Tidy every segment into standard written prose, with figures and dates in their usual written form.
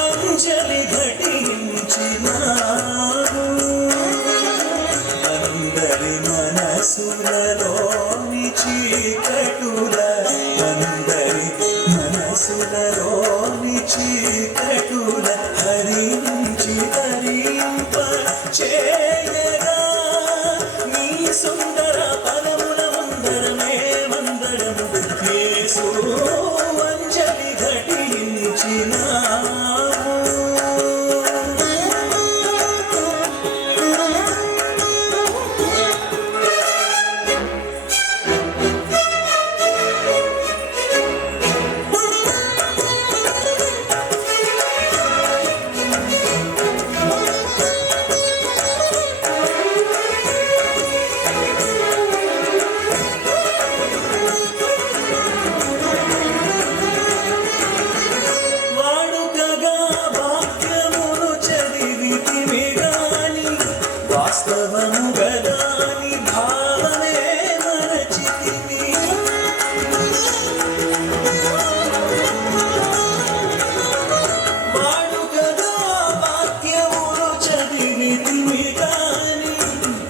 అంజలి ఘటించినావు అందరి మనసులలోని చీకటుల అందరి మనసులలోని చీకటుల హరించి హరింప చేయగా నీ సుందర పదముల మందరమే మందరము యేసు అంజలి ఘటించినావు వాస్తవముగదాని భావమే మరచితివి వాడుకగా వాక్యములు చదివితివి గాని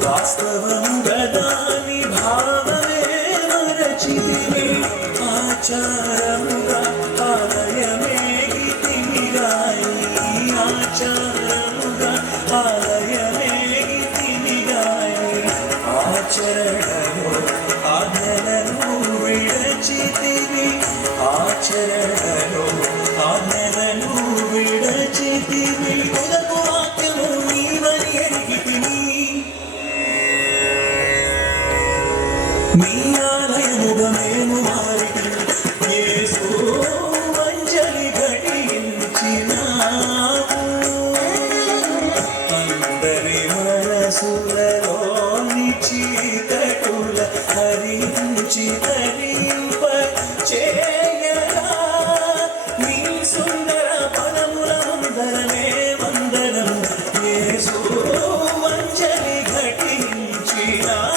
వాస్తవముగదాని భావమే మరచితివి ఆచారముగా ఆలయమేగితివి గాని ఆచారముగా ఆలయమే ఆచరణలో ఆజ్ఞలను విడచితివి ఆచరణలో ఆజ్ఞలను విడచితివి కొరకు వాక్యము నీవని ఎరిగితివి నీ ఆలయముగా మేము మారితివి యేసు అంజలి ఘటించినావు అందరి మనసులలో చీకటుల హరించి హరింప చేయగా నీ సుందర పదముల మందరమే మందరము యేసు అంజలి ఘటించినావు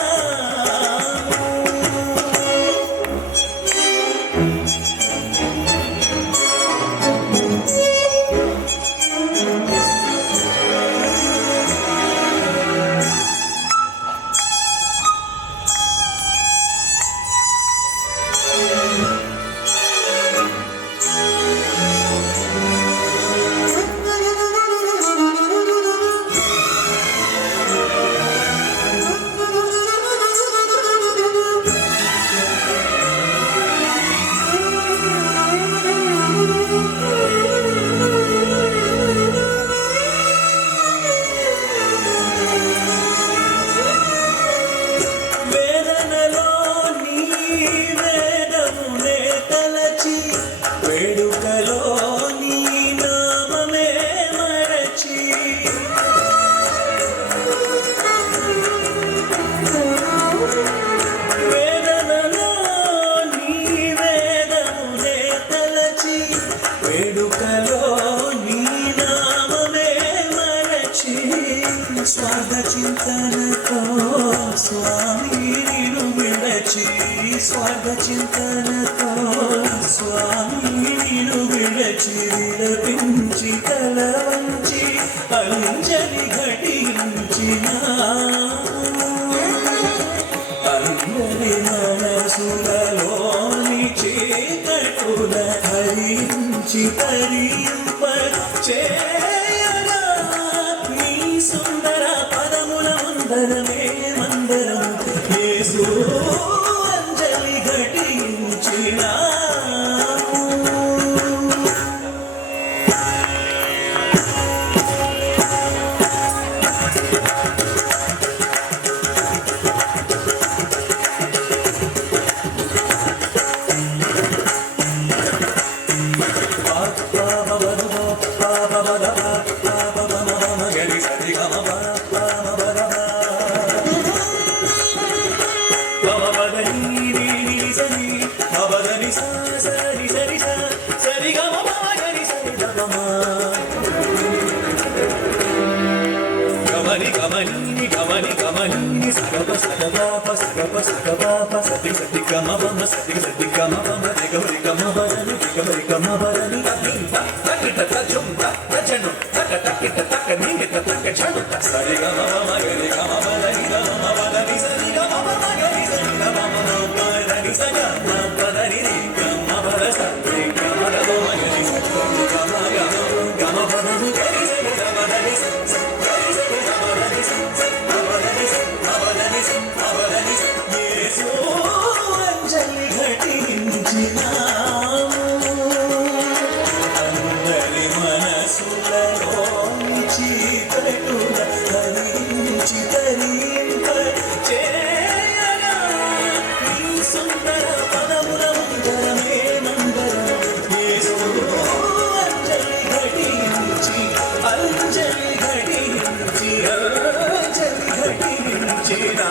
వేడుకలో నీ నామమే మరచి వేదనలో నీ వేదమునే తలచి వేడుకలో నీ నామమే మరచి స్వార్థ చింతనతో స్వామి నిన్ను విడచి స్వార్థ చింతనతో స్వామి నిన్ను విడచి విలపించి తల వంచి అంజలి ఘటించినావు అందరి మనసులలోని చీకటుల హరించి హరింప చేయగా నీ సుందర పదముల మందరమే మందరం యేసు అంజలి ఘటించినావు Gama గౌరి గమవరని గౌరి గమవరని తకిట తకిట తజుంత తజను తక తకిట తక నిమిత తక చడు సరి గమవరని గమవరని గమవరని సరి గమవరని సరి గమవరని సగ పదని గమవర సరి గమవరని సరి గమవరని గరి సరి గమవరని సరి గమవరని గమవరని గమవరని యేసు అంజలి ఘటించినాము అందరి మనసులలోని చీకటుల హరించి తరింప చేయగా నీ సుందర పదముల మందరమే మందరం యేసు అంజలి ఘటించి అంజలి ఘటించి అంజలి ఘటించినా